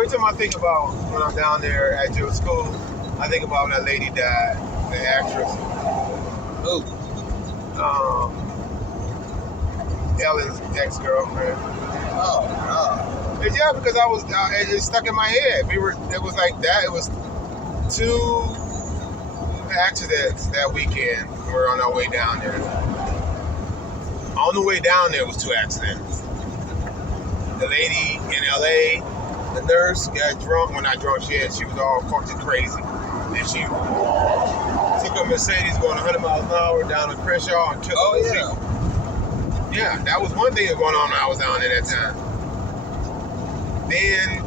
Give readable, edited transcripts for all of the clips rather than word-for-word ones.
every time I think about when I'm down there at your school, I think about when that lady died, the actress. Who? Ellen's ex-girlfriend. Oh, God. Yeah, because I was, it stuck in my head. It was like that. It was 2 accidents that weekend. We were on our way down there. On the way down there was 2 accidents. The lady in LA, the nurse, got drunk. Well, not drunk, she was all fucking crazy. And she took a Mercedes going 100 miles an hour down to Crenshaw and killed all those people. Yeah, that was one thing that was going on when I was down there that time. Then,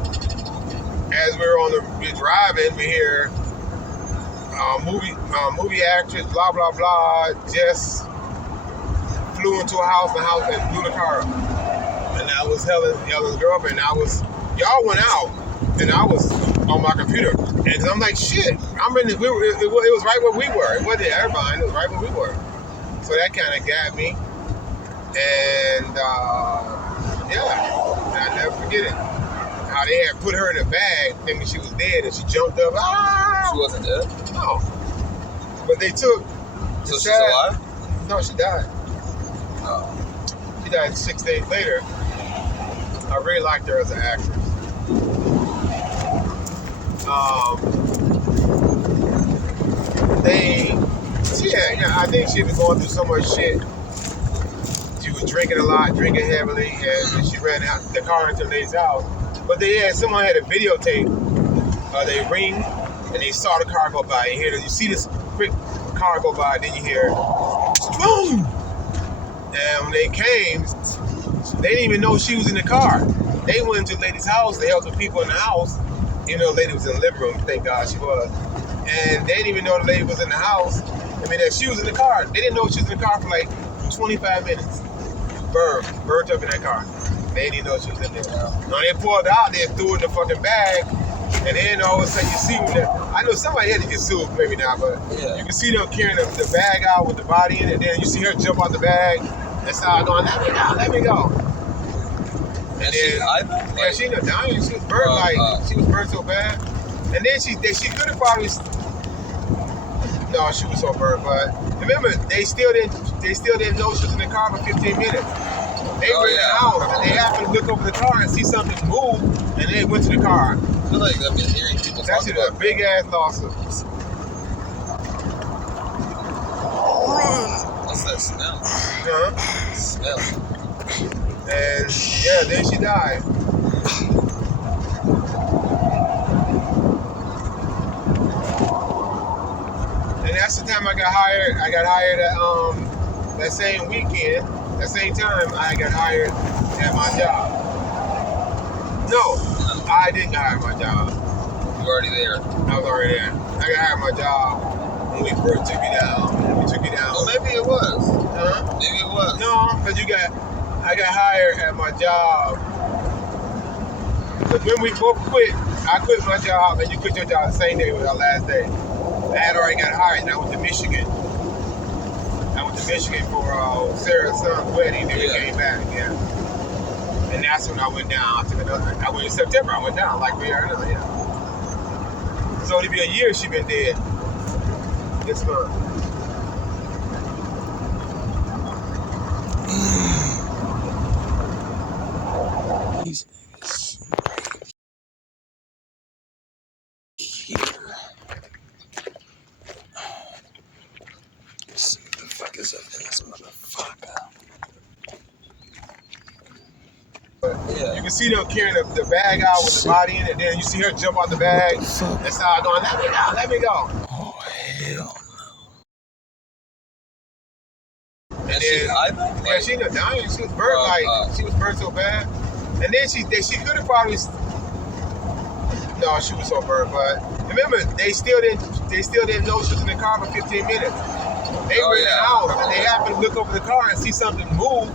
as we were driving, we hear movie actress, blah, blah, blah, just flew into a house and blew the car up. And that was Helen's girlfriend. Y'all went out, and I was on my computer. And I'm like, shit, it was right where we were. It wasn't Irvine, it was right where we were. So that kind of got me. And, yeah, I'll never forget it. How they had put her in a bag, thinking she was dead, and she jumped up. Ah! She wasn't dead? No. But they took... So she's alive? No, she died. Oh. She died 6 days later. I really liked her as an actress. I think she was going through so much shit. She was drinking a lot, drinking heavily, and she ran out the car into the lady's house. But someone had a videotape. They ring, and they saw the car go by. You see this quick car go by, then you hear boom. And when they came, they didn't even know she was in the car. They went into the lady's house. They helped the people in the house. You know, the lady was in the living room. Thank God she was. And they didn't even know the lady was in the house. I mean, that she was in the car. They didn't know she was in the car for like 25 minutes. Burnt up in that car. They didn't even know she was in there. No, they pulled out, they threw it in the fucking bag, and then all of a sudden you see I know somebody had to get sued, maybe not, but you can see them carrying the bag out with the body in it, and then you see her jump out the bag and start going, let me go. And then, yeah, she ended up dying. She was burnt she was burnt so bad. And then she could have probably, no, she was so burnt, but remember, they still didn't know she was in the car for 15 minutes. They were in the house, and they happened to look over the car and see something move, and they went to the car. I feel like I've been hearing people talk about a big ass lawsuit. What's that smell? Huh? Smell. And yeah, then she died. And that's the time I got hired. I got hired at that same weekend. That same time, I got hired at my job. No, I didn't hire my job. You were already there. I was already there. I got hired my job when we first took you down. We took you down. Well, maybe it was. Huh? Maybe it was. No, because I got hired at my job. Because when we both quit, I quit my job and you quit your job the same day. It was our last day. I had already got hired and I went to Michigan. For Sarah's son's wedding, then we came back again. And that's when I went down. I went in September, I went down like we are now, yeah. So it'll be a year she been dead this month. These niggas here. Let's see what the fuck is up in this motherfucker. Yeah. You can see them carrying the bag out with the body in it, and then you see her jump out the bag and start going, let me go. Oh, hell no. And then, yeah, she ended up dying. She was burnt she was burnt so bad. And then she could have probably, no, she was so burnt. But remember, they still didn't know she was in the car for 15 minutes. They were in the house, and they happened to look over the car and see something move.